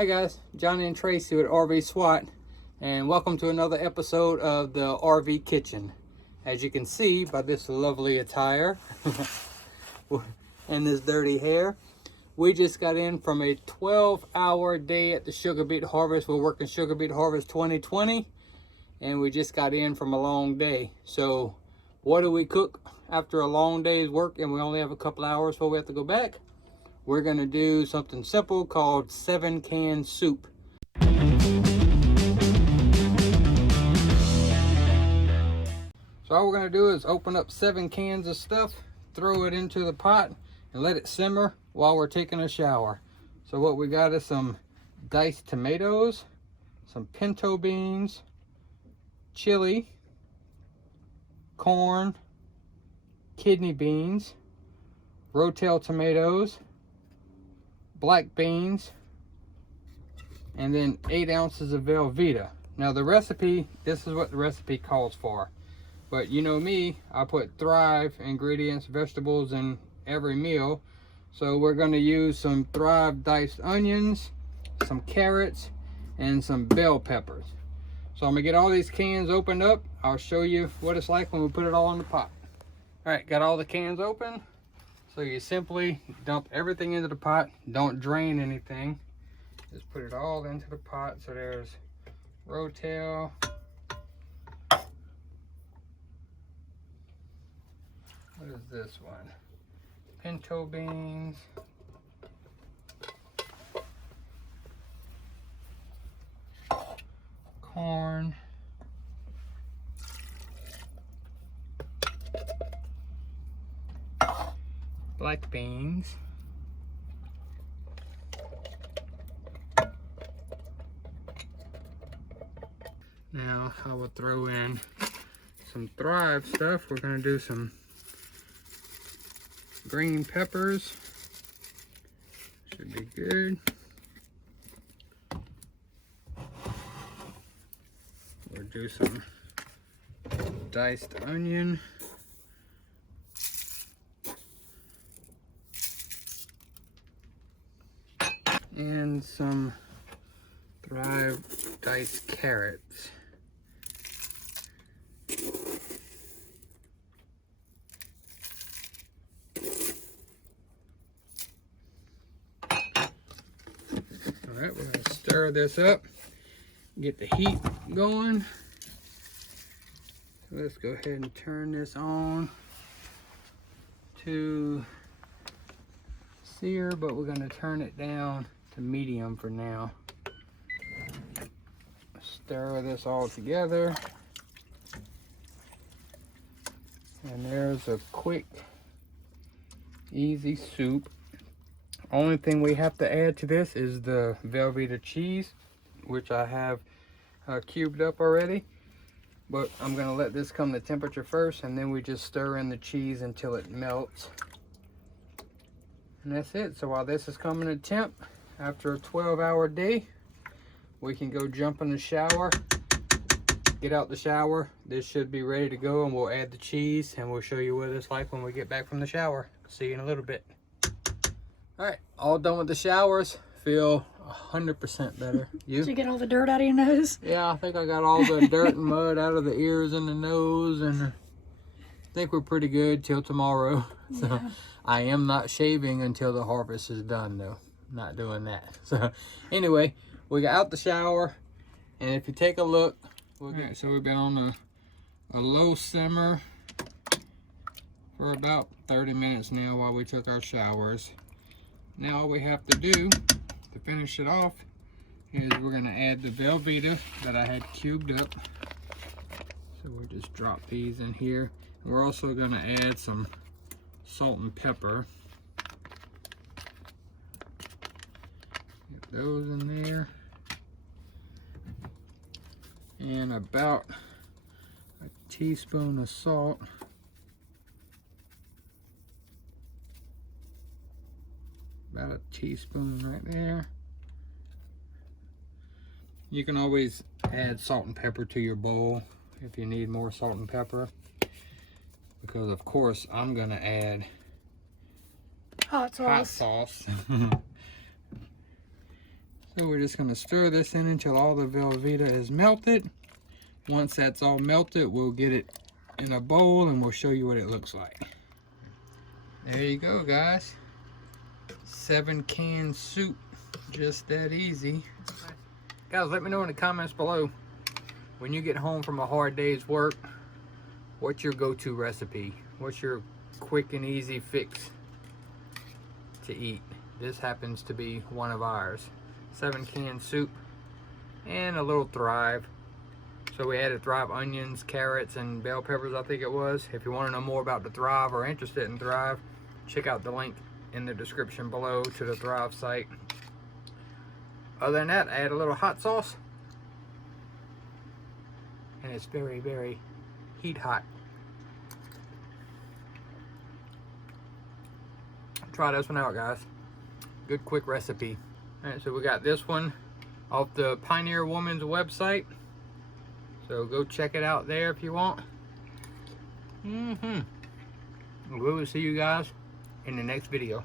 Hi guys, Johnny and Tracy with RV SWAT, and welcome to another episode of the RV Kitchen. As you can see by this lovely attire and this dirty hair, we just got in from a 12-hour day at the sugar beet harvest. We're working sugar beet harvest 2020, and we just got in from a long day. So what do we cook after a long day's work and we only have a couple hours before we have to go back? We're gonna do something simple called 7-can soup. So all we're gonna do is open up 7 cans of stuff, throw it into the pot, and let it simmer while we're taking a shower. So what we got is some diced tomatoes, some pinto beans, chili, corn, kidney beans, rotel tomatoes, black beans, and then 8 ounces of Velveeta. Now the recipe, this is what the recipe calls for. But you know me, I put Thrive ingredients, vegetables in every meal. So we're going to use some Thrive diced onions, some carrots, and some bell peppers. So I'm going to get all these cans opened up. I'll show you what it's like when we put it all in the pot. Alright, got all the cans open. So you simply dump everything into the pot. Don't drain anything. Just put it all into the pot. So there's rotel. What is this one? Pinto beans. Corn. Black beans. Now I will throw in some Thrive stuff. We're going to do some green peppers. Should be good. We'll do some diced onion. And some Thrive diced carrots. Alright, we're going to stir this up, get the heat going. So let's go ahead and turn this on to sear, but we're going to turn it down to medium for now. Stir this all together. And there's a quick, easy soup. Only thing we have to add to this is the Velveeta cheese, which I have cubed up already. But I'm going to let this come to temperature first, and then we just stir in the cheese until it melts. And that's it. So while this is coming to temp, after a 12-hour day, we can go jump in the shower, get out the shower. This should be ready to go, and we'll add the cheese, and we'll show you what it's like when we get back from the shower. See you in a little bit. All right, all done with the showers. Feel 100% better. You? Did you get all the dirt out of your nose? Yeah, I think I got all the dirt and mud out of the ears and the nose, and I think we're pretty good till tomorrow. So yeah. I am not shaving until the harvest is done, though. Not doing that. So anyway, we got out the shower, and if you take a look, okay, so we've been on a low simmer for about 30 minutes now while we took our showers. Now all we have to do to finish it off is we're going to add the Velveeta that I had cubed up. So we'll just drop these in here. We're also going to add some salt and pepper. Get those in there. And about a teaspoon of salt. About a teaspoon right there. You can always add salt and pepper to your bowl if you need more salt and pepper. Because of course I'm gonna add hot sauce. So So we're just going to stir this in until all the Velveeta is melted. Once that's all melted, we'll get it in a bowl and we'll show you what it looks like. There you go, guys. 7 can soup. Just that easy. Guys, let me know in the comments below, when you get home from a hard day's work, what's your go-to recipe? What's your quick and easy fix to eat? This happens to be one of ours. 7 can soup and a little Thrive. So we added Thrive onions, carrots, and bell peppers, I think it was. If you want to know more about the Thrive or interested in Thrive, check out the link in the description below to the Thrive site. Other than that, I add a little hot sauce. And it's very, very heat hot. Try this one out, guys. Good quick recipe. Alright, so we got this one off the Pioneer Woman's website. So go check it out there if you want. We will see you guys in the next video.